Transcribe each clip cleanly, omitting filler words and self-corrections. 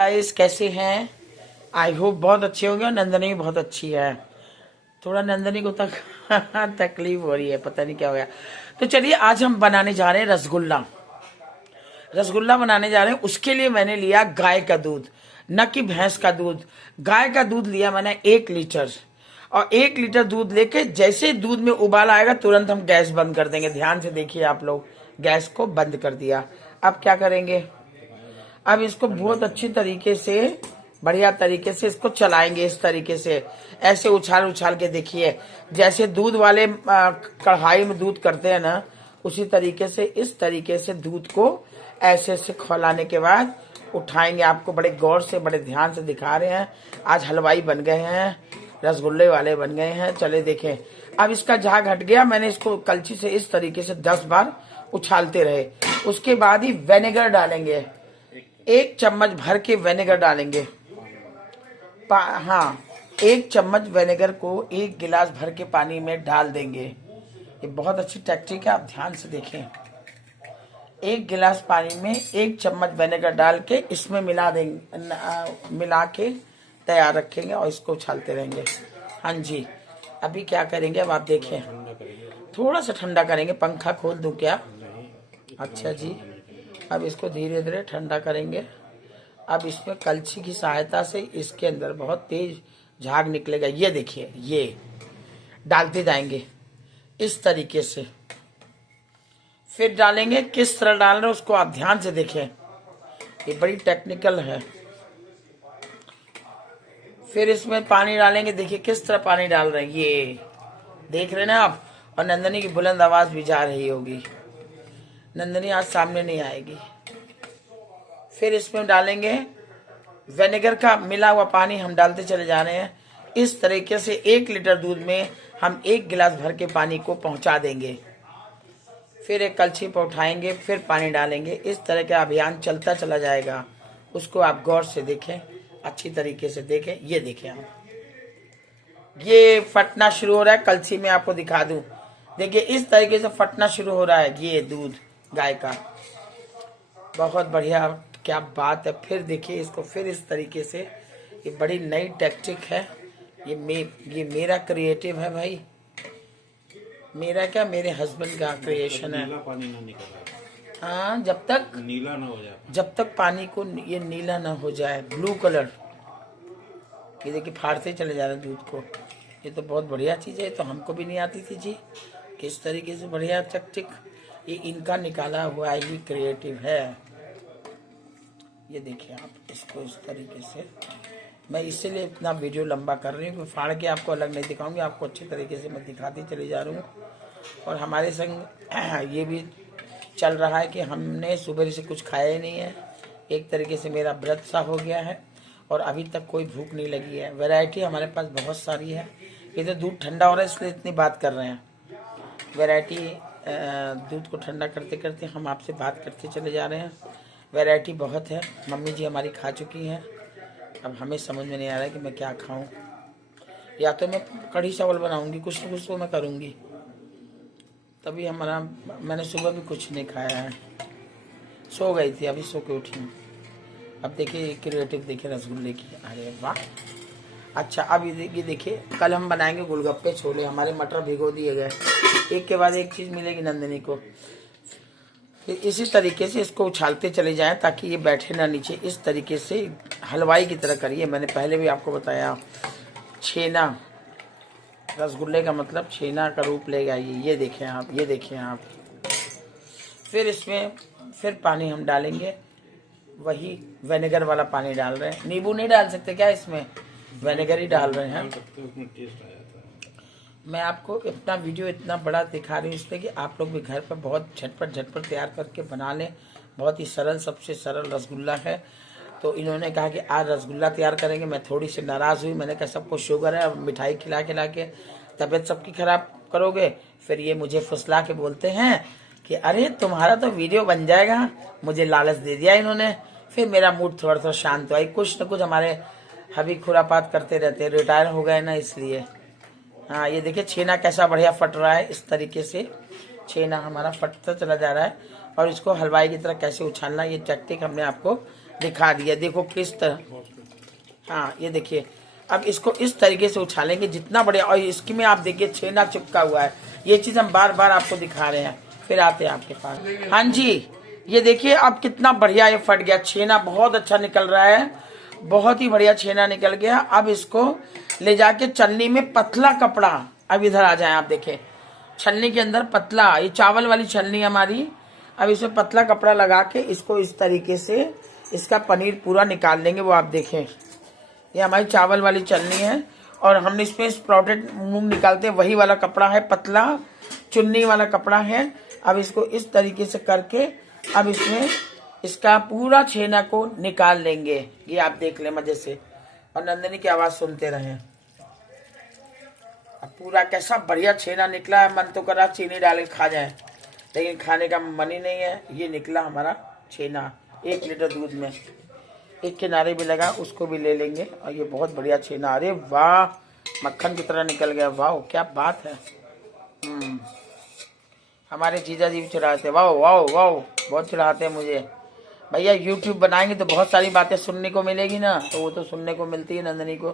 Guys कैसे हैं। I hope बहुत अच्छे होंगे और नंदनी भी बहुत अच्छी है। थोड़ा नंदनी को तकलीफ हो रही है, पता नहीं क्या हो गया। तो चलिए आज हम बनाने जा रहे हैं रसगुल्ला। रसगुल्ला बनाने जा रहे हैं, उसके लिए मैंने लिया गाय का दूध, न कि भैंस का दूध। गाय का दूध लिया मैंने 1 लीटर। और 1 लीटर दूध लेके जैसे दूध में उबाल आएगा तुरंत हम गैस बंद कर देंगे। ध्यान से देखिए आप लोग, गैस को बंद कर दिया। अब क्या करेंगे, अब इसको बहुत अच्छी तरीके से, बढ़िया तरीके से इसको चलाएंगे। इस तरीके से ऐसे उछाल उछाल के देखिए, जैसे दूध वाले कढ़ाई में दूध करते हैं ना, उसी तरीके से इस तरीके से दूध को ऐसे ऐसे खौलाने के बाद उठाएंगे। आपको बड़े गौर से, बड़े ध्यान से दिखा रहे हैं। आज हलवाई बन गए हैं, रसगुल्ले वाले बन गए हैं। चले देखें। अब इसका झाग हट गया। मैंने इसको कलछी से इस तरीके से 10 बार उछालते रहे। उसके बाद ही विनेगर डालेंगे, 1 चम्मच भर के विनेगर डालेंगे। हाँ, 1 चम्मच विनेगर को 1 गिलास भर के पानी में डाल देंगे। ये बहुत अच्छी टेक्निक है, आप ध्यान से देखें। 1 गिलास पानी में 1 चम्मच विनेगर डाल के इसमें मिला देंगे, मिला के तैयार रखेंगे और इसको उछालते रहेंगे। हाँ जी, अभी क्या करेंगे अब आप देखें, थोड़ा सा ठंडा करेंगे। पंखा खोल दूं क्या? अच्छा जी, अब इसको धीरे धीरे ठंडा करेंगे। अब इसमें कलछी की सहायता से इसके अंदर बहुत तेज झाग निकलेगा। ये देखिए, ये डालते जाएंगे इस तरीके से। फिर डालेंगे, किस तरह डाल रहे हैं उसको आप ध्यान से देखें, ये बड़ी टेक्निकल है। फिर इसमें पानी डालेंगे, देखिए किस तरह पानी डाल रहे हैं, ये देख रहे हैं ना आप। और नंदनी की बुलंद आवाज भी जा रही होगी। नंदनी आज सामने नहीं आएगी। फिर इसमें डालेंगे विनेगर का मिला हुआ पानी, हम डालते चले जा रहे हैं। इस तरीके से 1 लीटर दूध में हम 1 गिलास भर के पानी को पहुंचा देंगे। फिर एक कलछी पर उठाएंगे, फिर पानी डालेंगे। इस तरह का अभियान चलता चला जाएगा। उसको आप गौर से देखें, अच्छी तरीके से देखें। ये देखें आप, ये फटना शुरू हो रहा है। कलछी में आपको दिखा दूं, देखिए इस तरीके से फटना शुरू हो रहा है। ये दूध गाय का, बहुत बढ़िया, क्या बात है। फिर देखिए इसको, फिर इस तरीके से, ये बड़ी नई टेक्निक है। ये मेरा क्रिएटिव है भाई, मेरा क्या, मेरे हस्बैंड का क्रिएशन है। नीला पानी ना निकल, हाँ, जब तक नीला ना हो जाए, जब तक पानी को ये नीला ना हो जाए, ब्लू कलर। ये देखिए फाड़ते चले जा रहे दूध को। ये तो बहुत बढ़िया चीज है, तो हमको भी नहीं आती थी जी। किस तरीके से बढ़िया टेक्निक, ये इनका निकाला हुआ ही क्रिएटिव है। ये देखिए आप, इसको इस तरीके से, मैं इसीलिए इतना वीडियो लंबा कर रही हूँ, फाड़ के आपको अलग नहीं दिखाऊंगी, आपको अच्छी तरीके से मैं दिखाती चली जा रही हूँ। और हमारे संग ये भी चल रहा है कि हमने सुबह से कुछ खाया ही नहीं है। एक तरीके से मेरा व्रत सा हो गया है और अभी तक कोई भूख नहीं लगी है। वैरायटी हमारे पास बहुत सारी है। ये तो दूध ठंडा हो रहा है इसलिए इतनी बात कर रहे हैं। वैरायटी, दूध को ठंडा करते करते हम आपसे बात करते चले जा रहे हैं। वैरायटी बहुत है, मम्मी जी हमारी खा चुकी हैं। अब हमें समझ में नहीं आ रहा है कि मैं क्या खाऊं। या तो मैं कढ़ी चावल बनाऊंगी, कुछ न कुछ तो मैं करूंगी। तभी हमारा, मैंने सुबह भी कुछ नहीं खाया है, सो गई थी, अभी सो के उठी हूँ। अब देखिए क्रिएटिव, देखिए रसगुल्ले की, अरे वाह। अच्छा, अब ये देखिए, कल हम बनाएंगे गोलगप्पे छोले। हमारे मटर भिगो दिए गए, एक के बाद एक चीज़ मिलेगी नंदिनी को। फिर इसी तरीके से इसको उछालते चले जाएं ताकि ये बैठे ना नीचे। इस तरीके से हलवाई की तरह करिए। मैंने पहले भी आपको बताया, छेना, रसगुल्ले का मतलब छेना का रूप लेगा ये देखें आप, ये देखें आप। फिर इसमें फिर पानी हम डालेंगे, वही विनेगर वाला पानी डाल रहे हैं। नींबू नहीं डाल सकते क्या इसमें, विनेगर ही डाल रहे हैं। मैं आपको अपना वीडियो इतना बड़ा दिखा रही हूँ इसलिए कि आप लोग भी घर पर बहुत झटपट तैयार करके बना लें। बहुत ही सरल, सबसे सरल रसगुल्ला है। तो इन्होंने कहा कि आज रसगुल्ला तैयार करेंगे। मैं थोड़ी सी नाराज़ हुई, मैंने कहा सबको शुगर है, अब मिठाई खिला खिला के तबीयत सबकी खराब करोगे। फिर ये मुझे फुसला के बोलते हैं कि अरे तुम्हारा तो वीडियो बन जाएगा, मुझे लालच दे दिया इन्होंने। फिर मेरा मूड थोड़ा थोड़ा शांत हुआ। कुछ न कुछ हमारे हबी खुरापात करते रहते हैं, रिटायर हो गए ना इसलिए। हाँ, ये देखिए छेना कैसा बढ़िया फट रहा है। इस तरीके से छेना हमारा फटता चला जा रहा है। और इसको हलवाई की तरह कैसे उछालना, ये टेक्निक हमने आपको दिखा दिया। देखो किस तरह, हाँ ये देखिए। अब इसको इस तरीके से उछालेंगे जितना बढ़िया, और इसकी में आप देखिए छेना चिपका हुआ है। ये चीज हम बार बार आपको दिखा रहे हैं। फिर आते हैं आपके पास। हाँ जी, ये देखिए अब कितना बढ़िया ये फट गया। छेना बहुत अच्छा निकल रहा है, बहुत ही बढ़िया छेना निकल गया। अब इसको ले जाके छलनी में पतला कपड़ा, अब इधर आ जाए आप देखें, छलनी के अंदर पतला, ये चावल वाली छलनी हमारी। अब इसमें पतला कपड़ा लगा के इसको इस तरीके से इसका पनीर पूरा निकाल लेंगे। वो आप देखें, ये हमारी चावल वाली छलनी है और हमने इसमें स्प्राउटेड मूंग निकालते हैं, वही वाला कपड़ा है, पतला चुन्नी वाला कपड़ा है। अब इसको इस तरीके से करके अब इसमें इसका पूरा छेना को निकाल लेंगे। ये आप देख ले मजे से, और नंदिनी की आवाज सुनते रहें। अब पूरा कैसा बढ़िया छेना निकला है, मन तो कर रहा चीनी डाल के खा जाए, लेकिन खाने का मन ही नहीं है। ये निकला हमारा छेना 1 लीटर दूध में। एक किनारे भी लगा, उसको भी ले लेंगे। और ये बहुत बढ़िया छेना, अरे वाह, मक्खन की तरह निकल गया। वाह क्या बात है। हमारे जीजा जी भी चिढ़ाते, वाह वाह वाह, बहुत चिढ़ाते हैं मुझे। भैया यूट्यूब बनाएंगे तो बहुत सारी बातें सुनने को मिलेगी ना, तो वो तो सुनने को मिलती है नंदिनी को।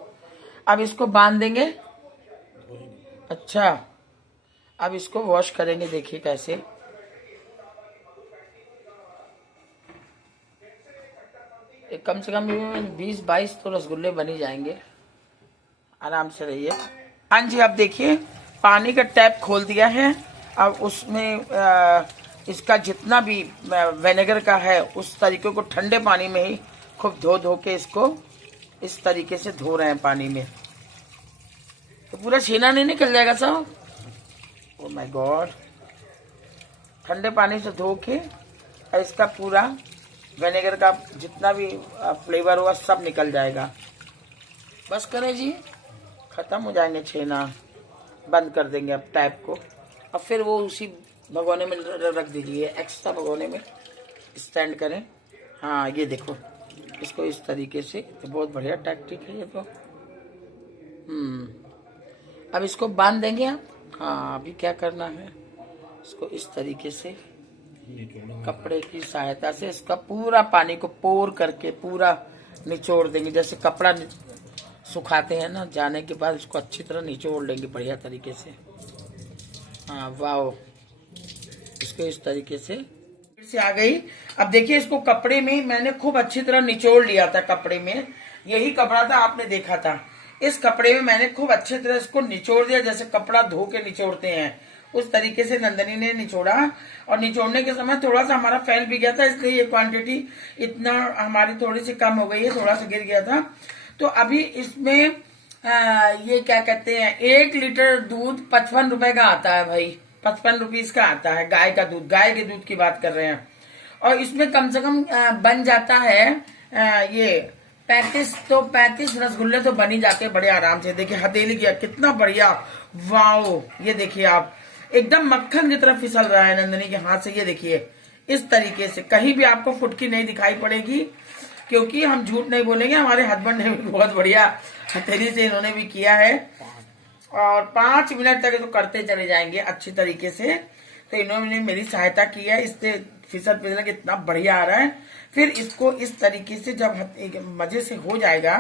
अब इसको बांध देंगे। अच्छा, अब इसको वॉश करेंगे। देखिए कैसे, कम से कम 20-22 तो रसगुल्ले बन ही जाएंगे, आराम से रहिए। हाँ जी, अब देखिए पानी का टैप खोल दिया है। अब उसमें इसका जितना भी विनेगर का है उस तरीके को ठंडे पानी में ही खूब धो के इसको इस तरीके से धो रहे हैं पानी में, तो पूरा छेना नहीं निकल जाएगा साहब। ओह माय गॉड, ठंडे पानी से धो के इसका पूरा विनेगर का जितना भी फ्लेवर होगा सब निकल जाएगा। बस करें जी, खत्म हो जाएंगे छेना। बंद कर देंगे अब टैप को। अब फिर वो उसी भगोने में रख दीजिए, एक्स्ट्रा भगोने में स्टैंड करें। हाँ ये देखो, इसको इस तरीके से, तो बहुत बढ़िया टैक्टिक है ये तो। अब इसको बांध देंगे आप। हाँ अभी क्या करना है, इसको इस तरीके से कपड़े की सहायता से इसका पूरा पानी को पोर करके पूरा निचोड़ देंगे। जैसे कपड़ा सुखाते हैं ना, जाने के बाद इसको अच्छी तरह निचोड़ लेंगे बढ़िया तरीके से। हाँ वाह, इसको इस तरीके से आ गई। अब देखिए इसको कपड़े में मैंने खूब अच्छी तरह निचोड़ लिया था। कपड़े में यही कपड़ा था, आपने देखा था। इस कपड़े में मैंने खूब अच्छी तरह इसको निचोड़ दिया, जैसे कपड़ा धो के निचोड़ते हैं उस तरीके से नंदनी ने निचोड़ा। और निचोड़ने के समय थोड़ा सा हमारा फैल भी गया था, इसलिए ये क्वांटिटी इतना हमारी थोड़ी सी कम हो गई है, थोड़ा सा गिर गया था। तो अभी इसमें ये क्या कहते हैं, 1 लीटर दूध 55 रुपए का आता है भाई, 55 रुपीज का आता है। गाय का दूध, गाय के दूध की बात कर रहे हैं। और इसमें कम से कम बन जाता है ये 35 रसगुल्ले तो बन ही जाते हैं बड़े आराम से। देखिए हथेली किया कितना बढ़िया, वाओ। ये देखिए आप, एकदम मक्खन की तरफ फिसल रहा है नंदनी के हाथ से। ये देखिए इस तरीके से, कहीं भी आपको फुटकी नहीं दिखाई पड़ेगी, क्योंकि हम झूठ नहीं बोलेंगे, हमारे हस्बैंड ने भी बहुत बढ़िया हथेली से इन्होंने भी किया है। और 5 मिनट तक तो करते चले जाएंगे अच्छी तरीके से। तो इन्होंने मेरी सहायता की है, इससे फिसल कितना बढ़िया आ रहा है। फिर इसको इस तरीके से जब मजे से हो जाएगा,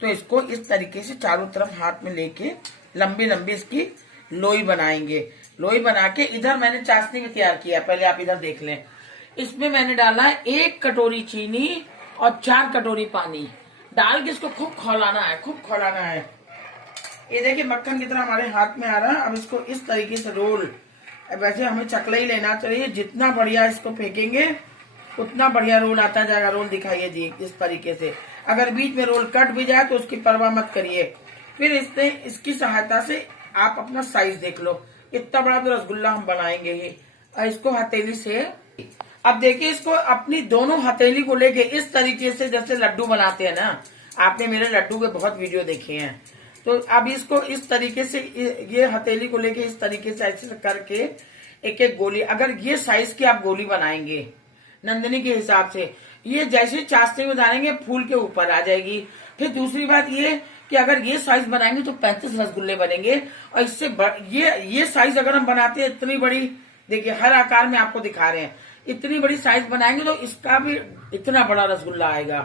तो इसको इस तरीके से चारों तरफ हाथ में लेके लंबी लंबी इसकी लोई बनाएंगे। लोई बना के इधर मैंने चाशनी भी तैयार किया, पहले आप इधर देख लें। इसमें मैंने डाला है 1 कटोरी चीनी और 4 कटोरी पानी डाल के इसको खूब खौलाना है, खूब खौलाना है। ये देखिए मक्खन की तरह हमारे हाथ में आ रहा है। अब इसको इस तरीके से रोल, वैसे हमें चकला ही लेना चाहिए, जितना बढ़िया इसको फेंकेंगे उतना बढ़िया रोल आता जाएगा। रोल दिखाइए जी इस तरीके से। अगर बीच में रोल कट भी जाए तो उसकी परवाह मत करिए। फिर इसकी सहायता से आप अपना साइज देख लो, इतना बड़ा तो रसगुल्ला हम बनाएंगे ही। और इसको हथेली से, अब देखिए इसको अपनी दोनों हथेली को लेके इस तरीके से जैसे लड्डू बनाते हैं ना, आपने मेरे लड्डू के बहुत वीडियो देखे हैं। तो अब इसको इस तरीके से, ये हथेली को लेके इस तरीके से ऐसे करके एक एक गोली, अगर ये साइज की आप गोली बनाएंगे नंदिनी के हिसाब से, ये जैसे चाशनी में डालेंगे फूल के ऊपर आ जाएगी। फिर दूसरी बात ये कि अगर ये साइज बनाएंगे तो 35 रसगुल्ले बनेंगे। और इससे ये साइज अगर हम बनाते हैं इतनी बड़ी, देखिए हर आकार में आपको दिखा रहे हैं, इतनी बड़ी साइज बनाएंगे तो इसका भी इतना बड़ा रसगुल्ला आएगा।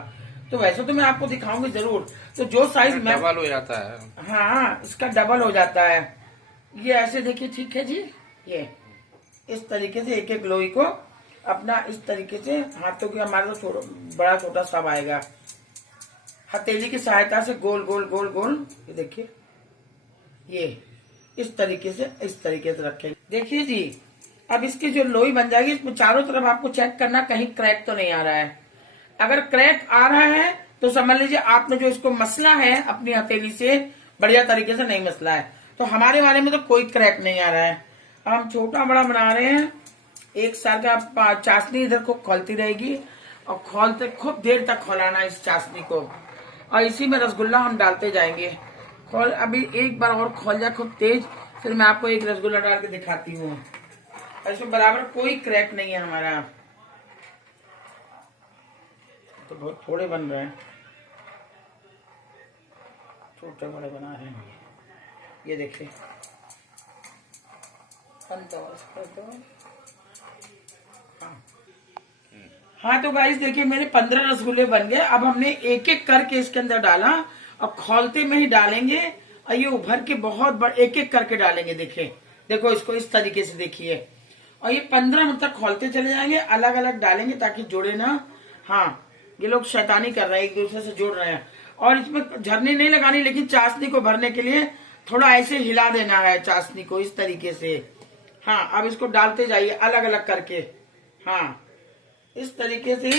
तो वैसे तो मैं आपको दिखाऊंगी जरूर। तो जो साइज मैं डबल हो जाता है। हाँ, इसका डबल हो जाता है। ये ऐसे देखिए, ठीक है जी। ये इस तरीके से एक एक लोई को अपना इस तरीके से हाथों के, हमारा तो बड़ा छोटा सब आएगा, हथेली की सहायता से गोल गोल गोल गोल, ये देखिए, ये इस तरीके से रखेंगे। देखिए जी, अब इसकी जो लोई बन जाएगी, इसमें चारों तरफ आपको चेक करना कहीं क्रैक तो नहीं आ रहा है। अगर क्रैक आ रहा है तो समझ लीजिए आपने जो इसको मसला है अपनी हथेली से बढ़िया तरीके से नहीं मसला है। तो हमारे वाले में तो कोई क्रैक नहीं आ रहा है। अब हम छोटा बड़ा बना रहे हैं। 1 साल का चाशनी इधर को खोलती रहेगी और खोलते खूब देर तक खोलाना है इस चाशनी को, और इसी में रसगुल्ला हम डालते जाएंगे। खोल, अभी एक बार और खोल जाए खूब तेज, फिर मैं आपको एक रसगुल्ला डाल के दिखाती हूँ। इसमें बराबर कोई क्रैक नहीं है हमारा। तो बहुत थोड़े बन रहे हैं, छोटे बड़े बना रहे हैं। ये देखिए, हाँ तो गाइस देखिए, मेरे 15 रसगुल्ले बन गए। अब हमने एक एक करके इसके अंदर डाला और खोलते में ही डालेंगे, और ये उभर के बहुत बड़े एक एक करके डालेंगे। देखिए, देखो इसको इस तरीके से देखिए, और ये 15 मिनट तक खोलते चले जाएंगे, अलग अलग डालेंगे ताकि जुड़े ना। हाँ, ये लोग शैतानी कर रहे हैं, एक दूसरे से जोड़ रहे हैं। और इसमें झरनी नहीं लगानी, लेकिन चाशनी को भरने के लिए थोड़ा ऐसे हिला देना है चाशनी को इस तरीके से। हाँ, अब इसको डालते जाइए अलग अलग करके। हाँ, इस तरीके से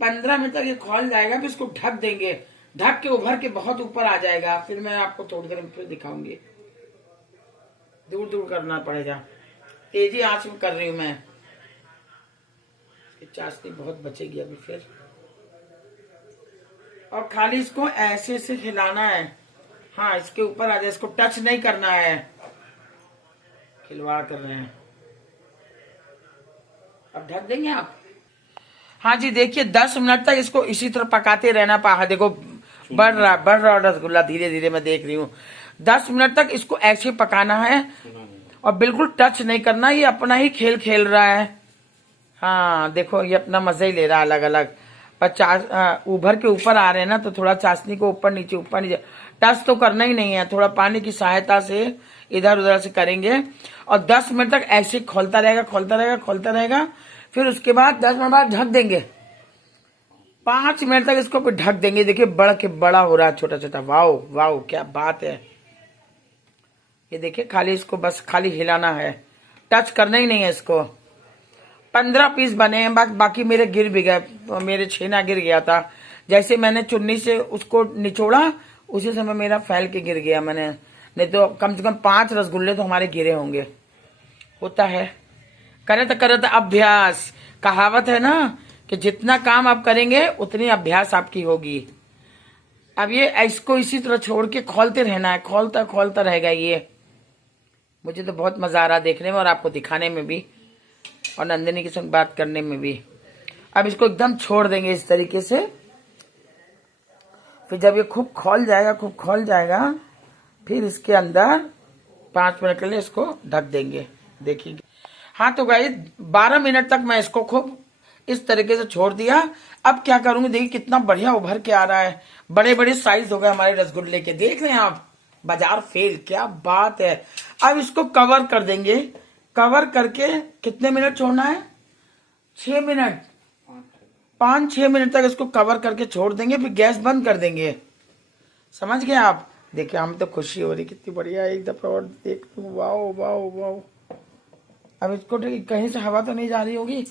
15 मिनट तक ये खोल जाएगा, फिर इसको ढक देंगे। ढक के उभर के बहुत ऊपर आ जाएगा, फिर मैं आपको थोड़ी देर में फिर दिखाऊंगी। दूर दूर करना पड़ेगा, तेजी आंच में कर रही हूं मैं। चाशनी बहुत बचेगी अभी फिर। और खाली इसको ऐसे से हिलाना है। हाँ, इसके ऊपर आ जाए, इसको टच नहीं करना है। खिलवाड़ कर रहे हैं। अब ढक देंगे आप। हाँ जी, देखिए 10 मिनट तक इसको इसी तरह पकाते रहना। पाहा देखो, बढ़ रहा रसगुल्ला धीरे धीरे, मैं देख रही हूँ। 10 मिनट तक इसको ऐसे पकाना है और बिल्कुल टच नहीं करना। ये अपना ही खेल खेल रहा है। हाँ देखो, ये अपना मजा ही ले रहा है अलग अलग। पर उभर के ऊपर आ रहे हैं ना, तो थोड़ा चाशनी को ऊपर नीचे टच तो करना ही नहीं है। थोड़ा पानी की सहायता से इधर उधर से करेंगे और 10 मिनट तक ऐसे खोलता रहेगा। फिर उसके बाद 10 मिनट बाद ढक देंगे। 5 मिनट तक इसको ढक देंगे। देखिए बड़ा हो रहा है, छोटा छोटा। वाओ वाओ, क्या बात है। ये देखिए, खाली इसको बस खाली हिलाना है, टच करना ही नहीं है इसको। 15 पीस बने हैं, बाकी मेरे गिर भी गए, मेरे छेना गिर गया था। जैसे मैंने चुन्नी से उसको निचोड़ा, उसी समय मेरा फैल के गिर गया। मैंने नहीं तो कम से कम 5 रसगुल्ले तो हमारे गिरे होंगे। होता है, करत अभ्यास। कहावत है ना कि जितना काम आप करेंगे उतनी अभ्यास आपकी होगी। अब ये इसको इसी तरह छोड़ के खोलते रहना है, खोलता रहेगा ये। मुझे तो बहुत मजा आ रहा देखने में और आपको दिखाने में भी, और नंदिनी के संग बात करने में भी। अब इसको एकदम छोड़ देंगे इस तरीके से। फिर जब ये खूब खोल जाएगा, फिर इसके अंदर 5 मिनट के लिए इसको ढक देंगे। देखिए, हाँ तो गाइस 12 मिनट तक मैं इसको खूब इस तरीके से छोड़ दिया। अब क्या करूंगी, देखिए कितना बढ़िया उभर के आ रहा है। बड़े बड़े साइज हो गए हमारे रसगुल्ले के, देख रहे हैं आप। बाजार फेल, क्या बात है। अब इसको कवर कर देंगे। कवर करके कितने मिनट छोड़ना है? 6 मिनट, 5-6 मिनट तक इसको कवर करके छोड़ देंगे, फिर गैस बंद कर देंगे। समझ गए आप। देखिए, हमें तो खुशी हो रही, कितनी बढ़िया। एक दफा और देख, वाओ वाओ वाओ। अब इसको कहीं से हवा तो नहीं जा रही होगी।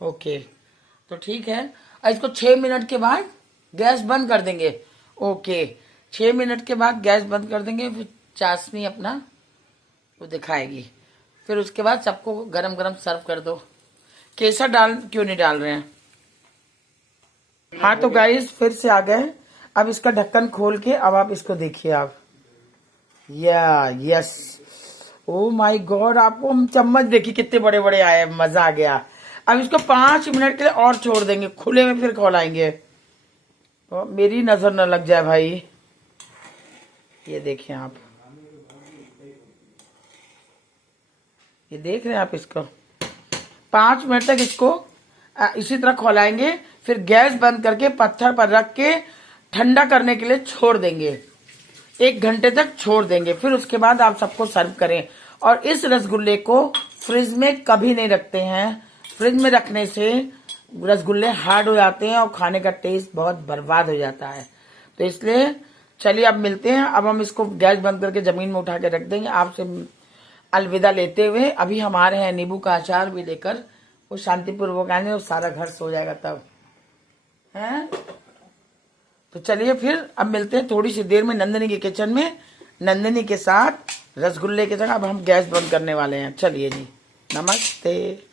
ओके, तो ठीक है। और इसको 6 मिनट के बाद गैस बंद कर देंगे। ओके, 6 मिनट के बाद गैस बंद कर देंगे। फिर चाशनी अपना वो दिखाएगी। फिर उसके बाद सबको गरम गरम सर्व कर दो। केसर क्यों नहीं डाल रहे हैं? हाँ तो गाइस, फिर से आ गए। अब इसका ढक्कन खोल के अब आप इसको देखिए आप। यस, ओ माय गॉड, आपको हम चम्मच देखिए कितने बड़े बड़े आए, मजा आ गया। अब इसको 5 मिनट के लिए और छोड़ देंगे, खुले में फिर खोलाएंगे। तो मेरी नजर न लग जाए भाई। ये देखिए आप, ये देख रहे हैं आप। इसको 5 मिनट तक इसको इसी तरह खौलाएंगे, फिर गैस बंद करके पत्थर पर रख के ठंडा करने के लिए छोड़ देंगे। 1 घंटे तक छोड़ देंगे, फिर उसके बाद आप सबको सर्व करें। और इस रसगुल्ले को फ्रिज में कभी नहीं रखते हैं, फ्रिज में रखने से रसगुल्ले हार्ड हो जाते हैं और खाने का टेस्ट बहुत बर्बाद हो जाता है। तो इसलिए चलिए अब मिलते हैं। अब हम इसको गैस बंद करके जमीन में उठा के रख देंगे। आपसे अलविदा लेते हुए अभी हम आ रहे हैं नींबू का अचार भी लेकर, वो शांतिपूर्वक आने और सारा घर सो जाएगा तब है। तो चलिए फिर अब मिलते हैं थोड़ी सी देर में नंदिनी के किचन में, नंदिनी के साथ रसगुल्ले के साथ। अब हम गैस बंद करने वाले हैं। चलिए जी, नमस्ते।